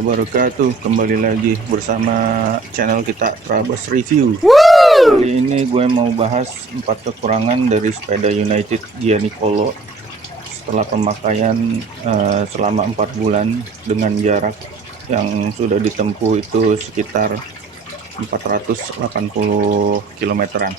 wabarakatuh. Kembali lagi bersama channel kita Trabas Review. Kali ini gue mau bahas 4 kekurangan dari sepeda United Gianicolo setelah pemakaian selama 4 bulan dengan jarak yang sudah ditempuh itu sekitar 480 kilometeran.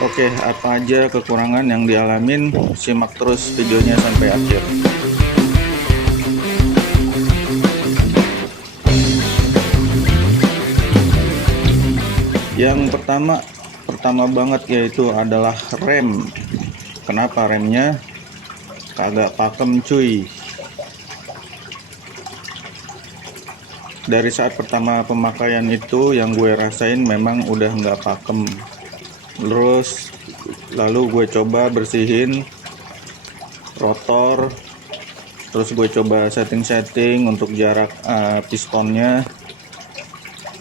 Oke, apa aja kekurangan yang dialamin? Simak terus videonya sampai akhir. Yang pertama banget yaitu adalah rem. Kenapa remnya kagak pakem cuy? Dari saat pertama pemakaian itu yang gue rasain memang udah nggak pakem. Terus lalu gue coba bersihin rotor, terus gue coba setting untuk jarak pistonnya,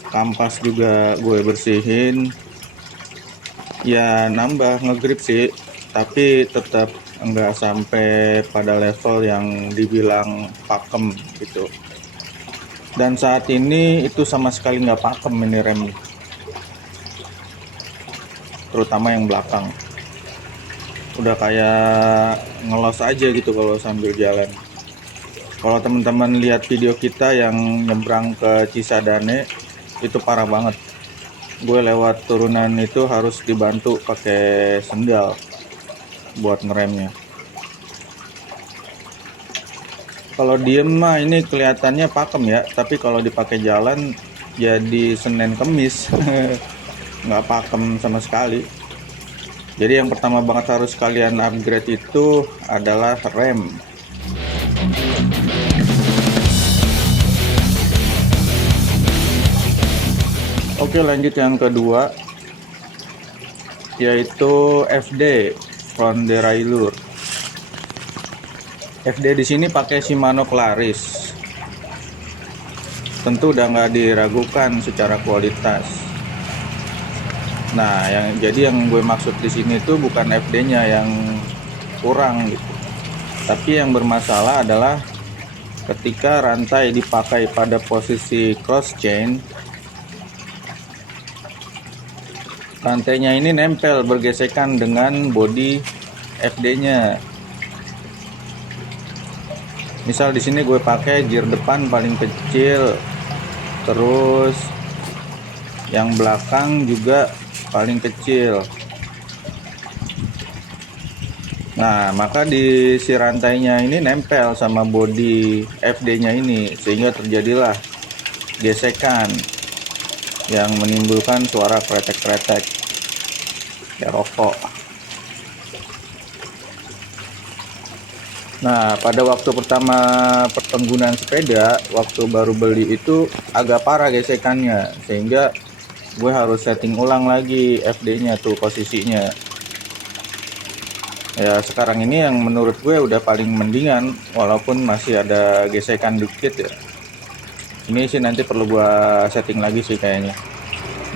kampas juga gue bersihin, ya nambah ngegrip sih, tapi tetap enggak sampai pada level yang dibilang pakem gitu. Dan saat ini itu sama sekali nggak pakem ini rem, terutama yang belakang. Udah kayak ngelos aja gitu kalau sambil jalan. Kalau teman-teman lihat video kita yang nyebrang ke Cisadane, itu parah banget. Gue lewat turunan itu harus dibantu pakai sendal buat ngeremnya. Kalau diem mah ini kelihatannya pakem ya, tapi kalau dipakai jalan jadi Senin Kemis. Nggak pakem sama sekali. Jadi yang pertama banget harus kalian upgrade itu adalah rem. Oke, lanjut yang kedua yaitu FD, front derailleur. FD di sini pakai Shimano Claris. Tentu udah nggak diragukan secara kualitas. Nah, yang gue maksud di sini tuh bukan FD-nya yang kurang gitu. Tapi yang bermasalah adalah ketika rantai dipakai pada posisi cross chain, rantainya ini nempel bergesekan dengan bodi FD-nya. Misal di sini gue pakai gear depan paling kecil, terus yang belakang juga paling kecil. Nah, maka di si rantainya ini nempel sama bodi FD-nya ini, sehingga terjadilah gesekan yang menimbulkan suara kretek-kretek kayak rokok. Nah, pada waktu pertama penggunaan sepeda, waktu baru beli itu agak parah gesekannya, sehingga gue harus setting ulang lagi FD-nya tuh posisinya. Ya sekarang ini yang menurut gue udah paling mendingan, walaupun masih ada gesekan dikit ya. Ini sih nanti perlu gue setting lagi sih kayaknya.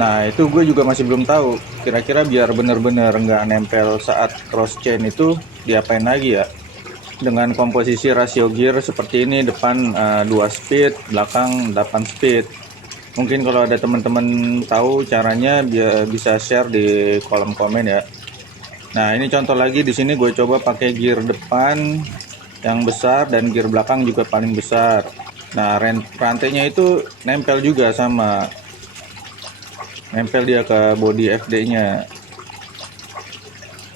Nah itu gue juga masih belum tahu, kira-kira biar bener-bener nggak nempel saat cross chain itu diapain lagi ya. Dengan komposisi rasio gear seperti ini, depan 2 speed, belakang 8 speed. Mungkin kalau ada teman-teman tahu caranya bisa share di kolom komen ya. Nah, ini contoh lagi di sini gue coba pakai gear depan yang besar dan gear belakang juga paling besar. Nah, rantainya itu nempel juga sama. Nempel dia ke bodi FD-nya.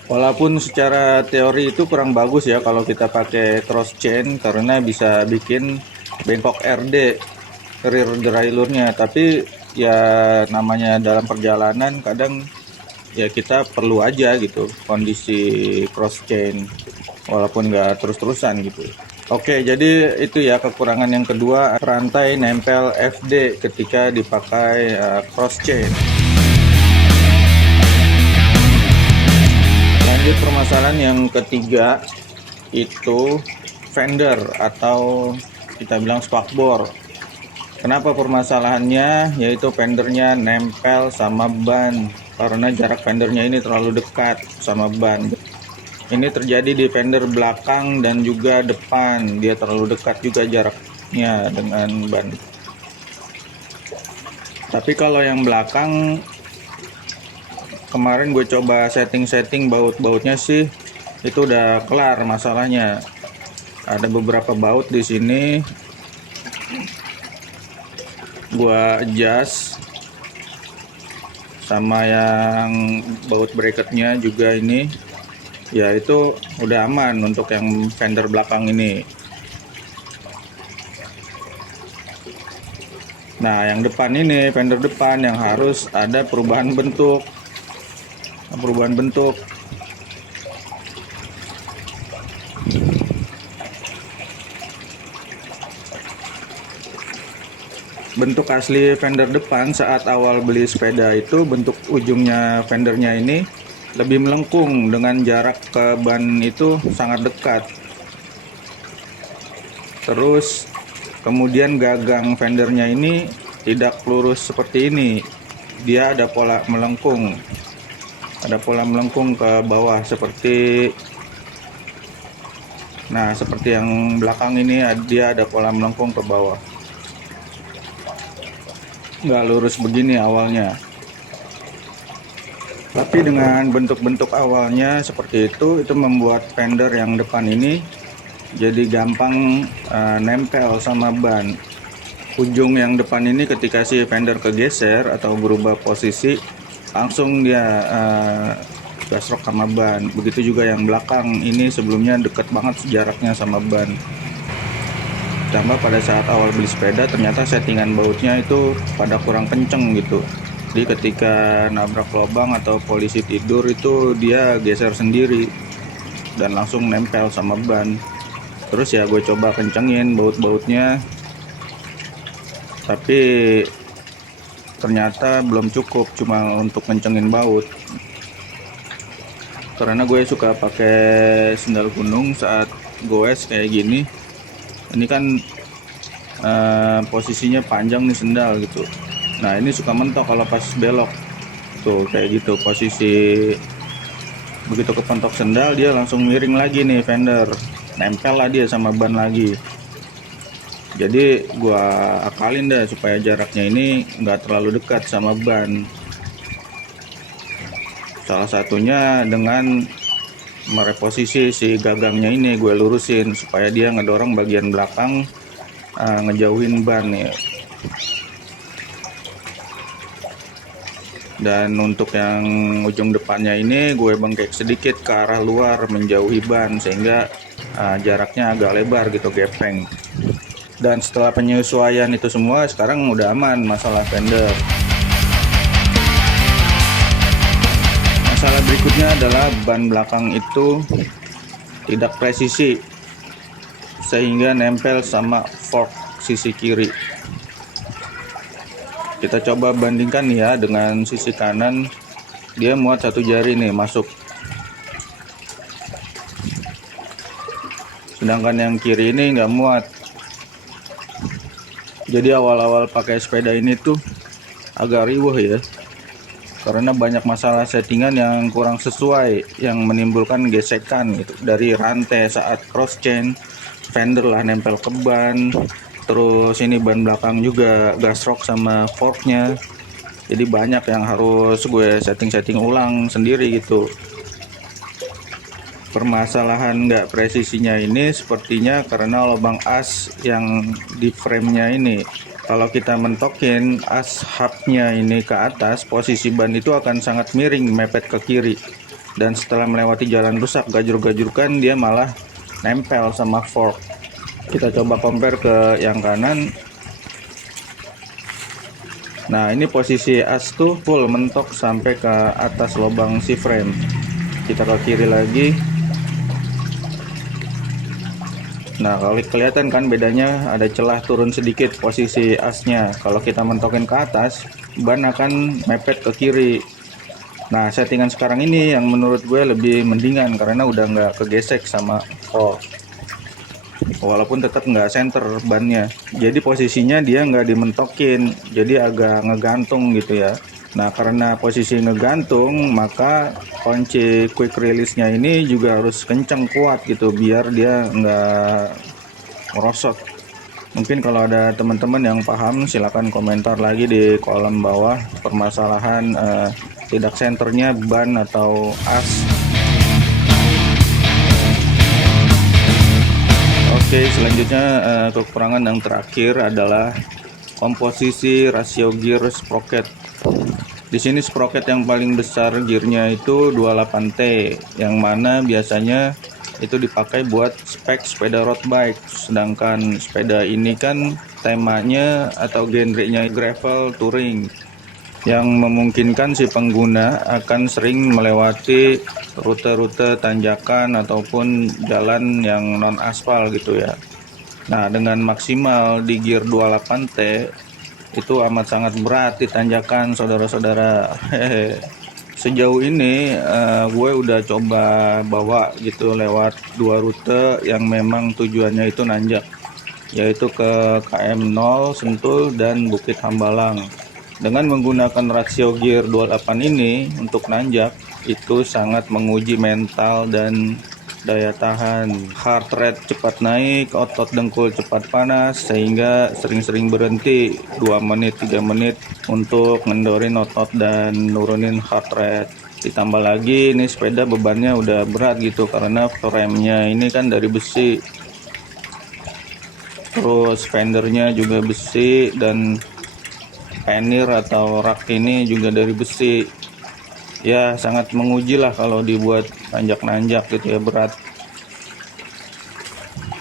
Walaupun secara teori itu kurang bagus ya kalau kita pakai cross chain karena bisa bikin bengkok RD rear derailleur-nya, tapi ya namanya dalam perjalanan kadang ya kita perlu aja gitu kondisi cross chain walaupun nggak terus-terusan gitu. Oke, jadi itu ya kekurangan yang kedua, rantai nempel FD ketika dipakai cross chain. Lanjut permasalahan yang ketiga itu fender atau kita bilang spakbor. Kenapa permasalahannya? Yaitu fendernya nempel sama ban karena jarak fendernya ini terlalu dekat sama ban. Ini terjadi di fender belakang dan juga depan. Dia terlalu dekat juga jaraknya dengan ban. Tapi kalau yang belakang, kemarin gue coba setting baut-bautnya sih itu udah kelar masalahnya. Ada beberapa baut di sini gue adjust, sama yang baut bracketnya juga ini ya, itu udah aman untuk yang fender belakang ini. Nah, yang depan ini, fender depan yang harus ada perubahan bentuk. Bentuk asli fender depan saat awal beli sepeda itu bentuk ujungnya fendernya ini lebih melengkung dengan jarak ke ban itu sangat dekat. Terus kemudian gagang fendernya ini tidak lurus seperti ini. Dia ada pola melengkung. Ada pola melengkung ke bawah seperti yang belakang ini, dia ada pola melengkung ke bawah. Nggak lurus begini awalnya. Tapi dengan bentuk-bentuk awalnya seperti itu membuat fender yang depan ini jadi gampang nempel sama ban. Ujung yang depan ini ketika si fender kegeser atau berubah posisi, langsung dia gasrok sama ban. Begitu juga yang belakang ini, sebelumnya dekat banget jaraknya sama ban. Tambah pada saat awal beli sepeda ternyata settingan bautnya itu pada kurang kenceng gitu. Jadi ketika nabrak lubang atau polisi tidur itu dia geser sendiri dan langsung nempel sama ban. Terus ya gue coba kencengin baut-bautnya, tapi ternyata belum cukup cuma untuk kencengin baut. Karena gue suka pakai sendal gunung saat goes kayak gini. Ini kan posisinya panjang nih sendal gitu. Nah, ini suka mentok kalau pas belok tuh kayak gitu posisi. Begitu kepentok sendal dia langsung miring lagi nih fender, nempel lah dia sama ban lagi. Jadi gua akalin dah supaya jaraknya ini nggak terlalu dekat sama ban. Salah satunya dengan mereposisi si gagangnya ini gue lurusin supaya dia ngedorong bagian belakang, ngejauhin ban ya. Dan untuk yang ujung depannya ini gue bengkek sedikit ke arah luar menjauhi ban sehingga jaraknya agak lebar gitu, gepeng. Dan setelah penyesuaian itu semua, sekarang udah aman masalah fender. Masalah berikutnya adalah ban belakang itu tidak presisi sehingga nempel sama fork sisi kiri. Kita coba bandingkan ya dengan sisi kanan, dia muat satu jari nih masuk. Sedangkan yang kiri ini nggak muat. Jadi awal-awal pakai sepeda ini tuh agak riuh ya. Karena banyak masalah settingan yang kurang sesuai, yang menimbulkan gesekan gitu. Dari rantai saat cross chain, fender lah nempel ke ban, terus ini ban belakang juga gasrok sama forknya. Jadi banyak yang harus gue setting ulang sendiri gitu. Permasalahan nggak presisinya ini sepertinya karena lubang as yang di frame-nya ini. Kalau kita mentokin as hubnya ini ke atas, posisi ban itu akan sangat miring, mepet ke kiri. Dan setelah melewati jalan rusak, gajur-gajurkan, dia malah nempel sama fork. Kita coba compare ke yang kanan. Nah, ini posisi as tuh full mentok sampai ke atas lubang si frame. Kita ke kiri lagi. Nah, kalau kelihatan kan bedanya ada celah turun sedikit posisi asnya. Kalau kita mentokin ke atas, ban akan mepet ke kiri. Nah, settingan sekarang ini yang menurut gue lebih mendingan karena udah nggak kegesek sama fork. Walaupun tetap nggak center bannya. Jadi posisinya dia nggak dimentokin, jadi agak ngegantung gitu ya. Nah, karena posisi ngegantung, maka kunci quick release-nya ini juga harus kenceng kuat gitu biar dia nggak merosot. Mungkin kalau ada teman-teman yang paham, silakan komentar lagi di kolom bawah permasalahan tidak senternya ban atau as. Oke, selanjutnya kekurangan yang terakhir adalah komposisi rasio gear sprocket. Di sini sprocket yang paling besar gearnya itu 28T, yang mana biasanya itu dipakai buat spek sepeda road bike. Sedangkan sepeda ini kan temanya atau genrenya gravel touring, yang memungkinkan si pengguna akan sering melewati rute-rute tanjakan ataupun jalan yang non aspal gitu ya. Nah, dengan maksimal di gear 28T itu amat sangat berat di tanjakan, saudara-saudara. Sejauh ini gue udah coba bawa gitu lewat 2 rute yang memang tujuannya itu nanjak, yaitu ke KM 0 Sentul dan Bukit Hambalang. Dengan menggunakan rasio gear 28 ini untuk nanjak itu sangat menguji mental dan daya tahan. Heart rate cepat naik, otot dengkul cepat panas, sehingga sering-sering berhenti 2 menit 3 menit untuk ngendorin otot dan nurunin heart rate. Ditambah lagi ini sepeda bebannya udah berat gitu karena frame-nya ini kan dari besi, terus fendernya juga besi, dan pannier atau rak ini juga dari besi. Ya sangat menguji lah kalau dibuat nanjak-nanjak gitu ya, berat.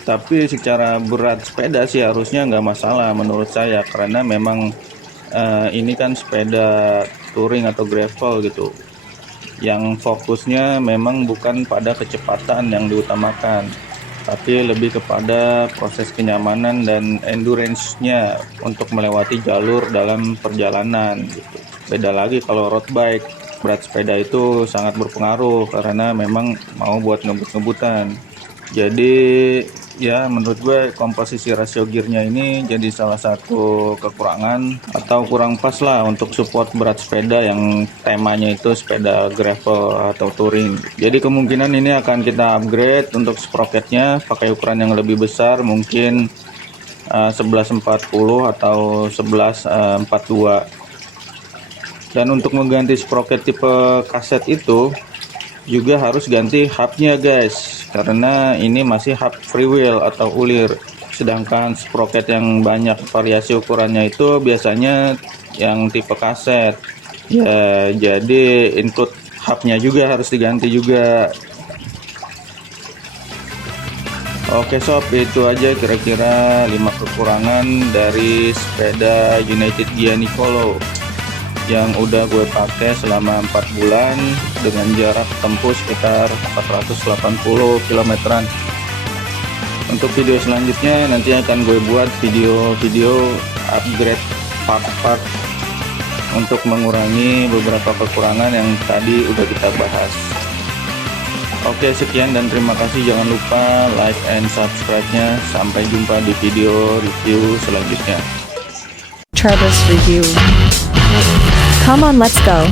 Tapi secara berat sepeda sih harusnya nggak masalah menurut saya, karena memang ini kan sepeda touring atau gravel gitu, yang fokusnya memang bukan pada kecepatan yang diutamakan, tapi lebih kepada proses kenyamanan dan endurance-nya untuk melewati jalur dalam perjalanan gitu. Beda lagi kalau road bike, berat sepeda itu sangat berpengaruh karena memang mau buat ngebut-ngebutan. Jadi ya menurut gue komposisi rasio gearnya ini jadi salah satu kekurangan atau kurang pas lah untuk support berat sepeda yang temanya itu sepeda gravel atau touring. Jadi kemungkinan ini akan kita upgrade untuk sprocketnya pakai ukuran yang lebih besar, mungkin 1140 atau 1142. Dan untuk mengganti sprocket tipe kaset itu juga harus ganti hubnya guys, karena ini masih hub freewheel atau ulir. Sedangkan sprocket yang banyak variasi ukurannya itu biasanya yang tipe kaset ya, jadi include hubnya juga harus diganti juga. Oke sob, itu aja kira-kira 5 kekurangan dari sepeda United Gianicolo yang udah gue pakai selama 4 bulan dengan jarak tempuh sekitar 480 km-an. Untuk video selanjutnya nanti akan gue buat video-video upgrade part-part untuk mengurangi beberapa kekurangan yang tadi udah kita bahas. Oke, sekian dan terima kasih. Jangan lupa like and subscribe-nya. Sampai jumpa di video review selanjutnya. Travis Review. Come on, let's go.